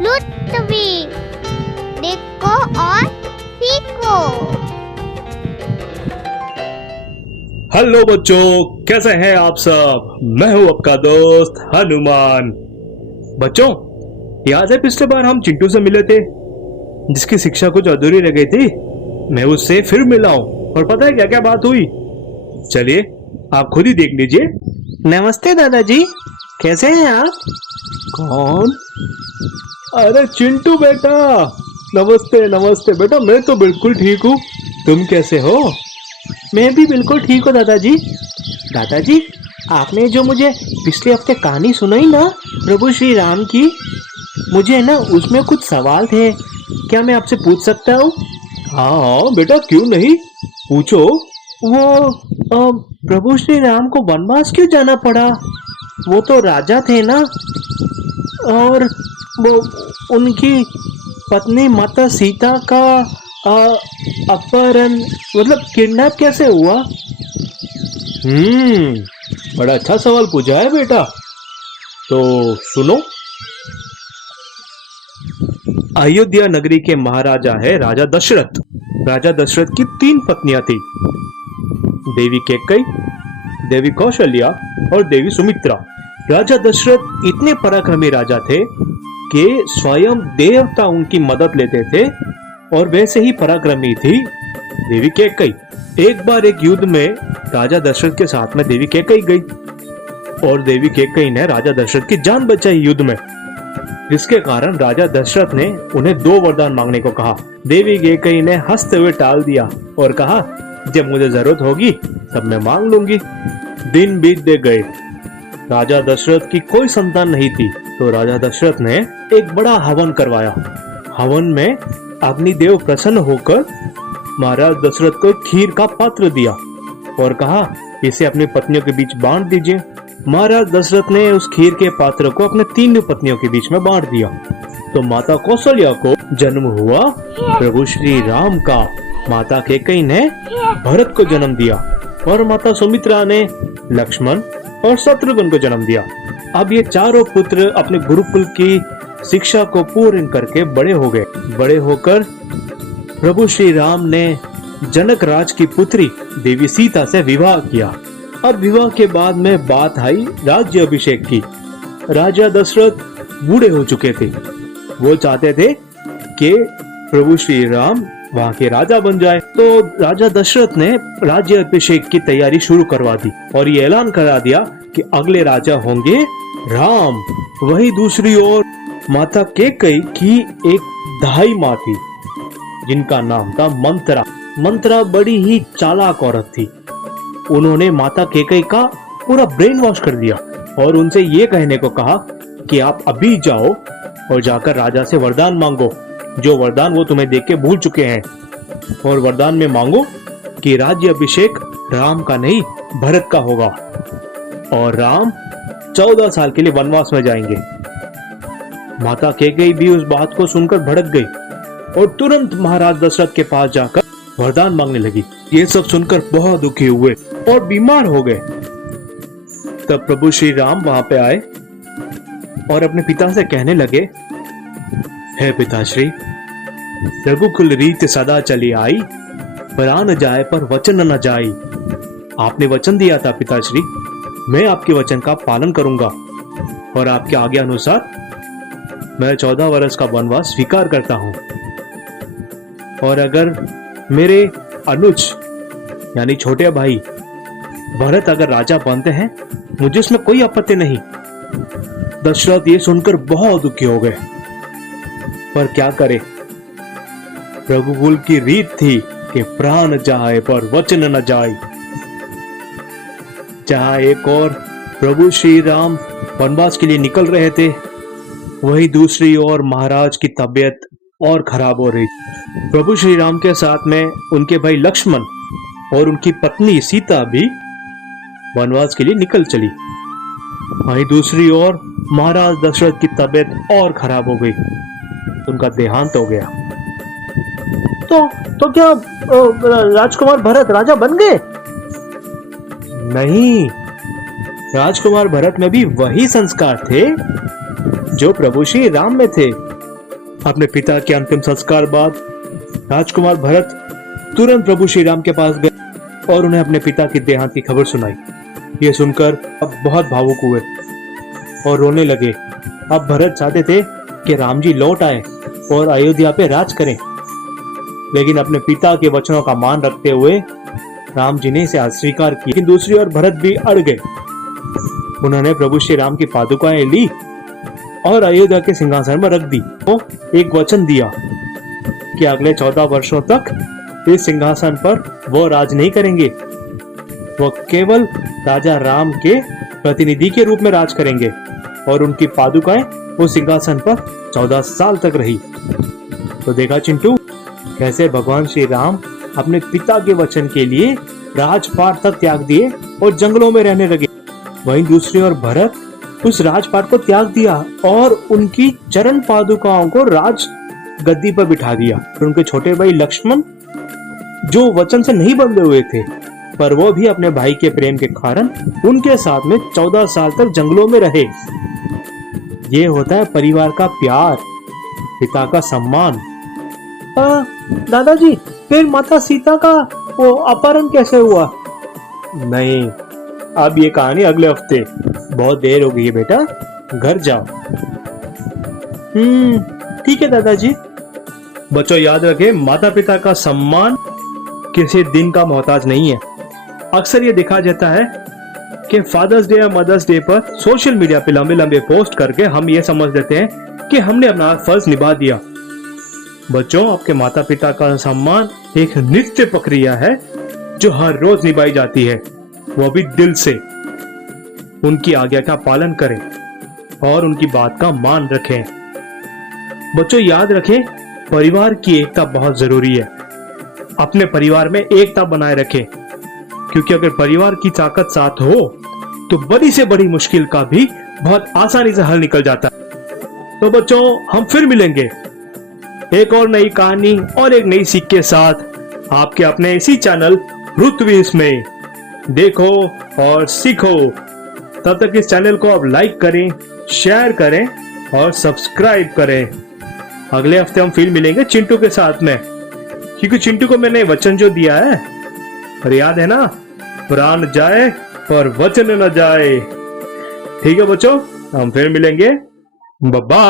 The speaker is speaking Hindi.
लुत्फी। देखो और सीखो। हेलो बच्चों, कैसे हैं आप सब। मैं हूं आपका दोस्त हनुमान। बच्चों, याद है पिछले बार हम चिंटू से मिले थे, जिसकी शिक्षा कुछ अधूरी रह गई थी। मैं उससे फिर मिला हूं और पता है क्या क्या बात हुई। चलिए आप खुद ही देख लीजिए। नमस्ते दादाजी, कैसे हैं आप? कौन? अरे चिंटू बेटा, नमस्ते नमस्ते बेटा। मैं तो बिल्कुल ठीक हूँ, तुम कैसे हो? मैं भी बिल्कुल ठीक हूँ दादाजी। दादाजी, आपने जो मुझे पिछले हफ्ते कहानी सुनाई ना प्रभु श्री राम की, मुझे ना उसमें कुछ सवाल थे, क्या मैं आपसे पूछ सकता हूँ? हाँ बेटा, क्यों नहीं, पूछो। वो प्रभु श्री राम को वनवास क्यों जाना पड़ा? वो तो राजा थे ना, और वो उनकी पत्नी माता सीता का अपहरण मतलब किडनैप कैसे हुआ? बड़ा अच्छा सवाल पूछा है बेटा। तो सुनो, अयोध्या नगरी के महाराजा है राजा दशरथ। राजा दशरथ की 3 पत्नियां थी, देवी कैकेयी, देवी कौशल्या और देवी सुमित्रा। राजा दशरथ इतने पराक्रमी राजा थे कि स्वयं देवता उनकी मदद लेते थे, और वैसे ही पराक्रमी थी देवी कैकेयी। एक बार एक युद्ध में राजा दशरथ के साथ में देवी कैकेयी गई, और देवी कैकेयी ने राजा दशरथ की जान बचाई युद्ध में, जिसके कारण राजा दशरथ ने उन्हें 2 वरदान मांगने को कहा। देवी कैकेयी ने हंसते हुए टाल दिया और कहा, जब मुझे जरूरत होगी तब मैं मांग लूंगी। दिन बीतते गए, राजा दशरथ की कोई संतान नहीं थी, तो राजा दशरथ ने एक बड़ा हवन करवाया। हवन में अग्निदेव प्रसन्न होकर महाराज दशरथ को खीर का पात्र दिया और कहा, इसे अपनी पत्नियों के बीच बांट दीजिए। महाराज दशरथ ने उस खीर के पात्र को अपने 3 पत्नियों के बीच में बांट दिया। तो माता कौशल्या को जन्म हुआ प्रभु श्री राम का। माता कैकेयी ने भरत को जन्म दिया, और माता सुमित्रा ने लक्ष्मण और शत्रुघ्न को जन्म दिया। अब ये चारों पुत्र अपने गुरुकुल की शिक्षा को पूर्ण करके बड़े हो गए। बड़े होकर प्रभु श्री राम ने जनक राज की पुत्री देवी सीता से विवाह किया। अब विवाह के बाद में बात आई राज्य अभिषेक की। राजा दशरथ बूढ़े हो चुके थे, वो चाहते थे कि प्रभु श्री राम वहां के राजा बन जाए। तो राजा दशरथ ने राज्य अभिषेक की तैयारी शुरू करवा दी, और ये ऐलान करा दिया कि अगले राजा होंगे राम। वही दूसरी ओर माता कैकेयी की एक दाई माँ थी, जिनका नाम था मंत्रा। मंत्रा बड़ी ही चालाक औरत थी। उन्होंने माता कैकेयी का पूरा ब्रेन वॉश कर दिया, और उनसे ये कहने को कहा कि आप अभी जाओ और जाकर राजा से वरदान मांगो, जो वरदान वो तुम्हें देके भूल चुके हैं। और वरदान में मांगो कि राज्य अभिषेक राम का नहीं भरत का होगा, और राम 14 साल के लिए वनवास में जाएंगे। माता कैकेयी भी उस बात को सुनकर भड़क गई, और तुरंत महाराज दशरथ के पास जाकर वरदान मांगने लगी। ये सब सुनकर बहुत दुखी हुए और बीमार हो गए। तब प्रभु श्री राम वहां पे आए और अपने पिता से कहने लगे, हे पिताश्री, रघुकुल रीत सदा चली आई, प्राण जाए पर वचन न जाई। आपने वचन दिया था पिताश्री, मैं आपके वचन का पालन करूंगा, और आपके आज्ञा अनुसार मैं 14 वर्ष का वनवास स्वीकार करता हूं। और अगर मेरे अनुज यानी छोटे भाई भरत अगर राजा बनते हैं, मुझे इसमें कोई आपत्ति नहीं। दशरथ ये सुनकर बहुत दुखी हो गए, पर क्या करे, रघुकुल की रीत थी कि प्राण जाए पर वचन न जाए। जहां एक और प्रभु श्री राम वनवास के लिए निकल रहे थे, वही दूसरी ओर महाराज की तबीयत और खराब हो रही। प्रभु श्री राम के साथ में उनके भाई लक्ष्मण और उनकी पत्नी सीता भी वनवास के लिए निकल चली। वहीं दूसरी ओर महाराज दशरथ की तबीयत और खराब हो गई, उनका देहांत हो गया। तो क्या राजकुमार भरत राजा बन गए? नहीं, राजकुमार भरत में भी वही संस्कार थे जो प्रभु श्री राम में थे। अपने पिता के अंतिम संस्कार बाद राजकुमार भरत तुरंत प्रभु श्री राम के पास गए और उन्हें अपने पिता की देहांत की खबर सुनाई। ये सुनकर अब बहुत भावुक हुए और रोने लगे। अब भरत चाहते थे कि राम जी लौट आए और अयोध्या पे राज करें, लेकिन अपने पिता के वचनों का मान रखते हुए राम जी ने इसे अस्वीकार किया। लेकिन दूसरी ओर भरत भी अड़ गए। उन्होंने प्रभु श्री राम की पादुकाएं ली और अयोध्या के सिंहासन में रख दी। तो एक वचन दिया कि अगले 14 वर्षों तक इस सिंहासन पर वो राज नहीं करेंगे, वो केवल राजा राम के प्रतिनिधि के रूप में राज करेंगे। और उनकी पादुकाएं उस सिंहासन पर 14 साल तक रही। तो देखा चिंटू, कैसे भगवान श्री राम अपने पिता के वचन के लिए राजपाट तक त्याग दिए और जंगलों में रहने लगे। वहीं दूसरी ओर भरत उस राजपाट को त्याग दिया और उनकी चरण पादुकाओं को राज गद्दी पर बिठा दिया। उनके छोटे भाई लक्ष्मण जो वचन से नहीं बंधे हुए थे, पर वो भी अपने भाई के प्रेम के कारण उनके साथ में 14 साल तक जंगलों में रहे। ये होता है परिवार का प्यार, पिता का सम्मान। दादाजी, फिर माता सीता का वो अपहरण कैसे हुआ? नहीं, अब ये कहानी अगले हफ्ते। बहुत देर हो गई है बेटा, घर जाओ। ठीक है दादाजी। बच्चों याद रखें, माता पिता का सम्मान किसी दिन का मोहताज नहीं है। अक्सर ये देखा जाता है कि फादर्स डे या मदर्स डे पर सोशल मीडिया पे लंबे लंबे पोस्ट करके हम ये समझ लेते हैं कि हमने अपना फर्ज निभा दिया। बच्चों, आपके माता पिता का सम्मान एक नित्य प्रक्रिया है जो हर रोज निभाई जाती है, वो भी दिल से। उनकी आज्ञा का पालन करें और उनकी बात का मान रखें। बच्चों याद रखें, परिवार की एकता बहुत जरूरी है। अपने परिवार में एकता बनाए रखें, क्योंकि अगर परिवार की ताकत साथ हो तो बड़ी से बड़ी मुश्किल का भी बहुत आसानी से हल निकल जाता है। तो बच्चों, हम फिर मिलेंगे एक और नई कहानी और एक नई सीख के साथ, आपके अपने इसी चैनल रुतविस में। देखो और सीखो। तब तक इस चैनल को आप लाइक करें, शेयर करें और सब्सक्राइब करें। अगले हफ्ते हम फिर मिलेंगे चिंटू के साथ में, क्योंकि चिंटू को मैंने वचन जो दिया है, और याद है ना, प्राण जाए पर वचन न जाए। ठीक है बच्चों, हम फिर मिलेंगे। Bye bye.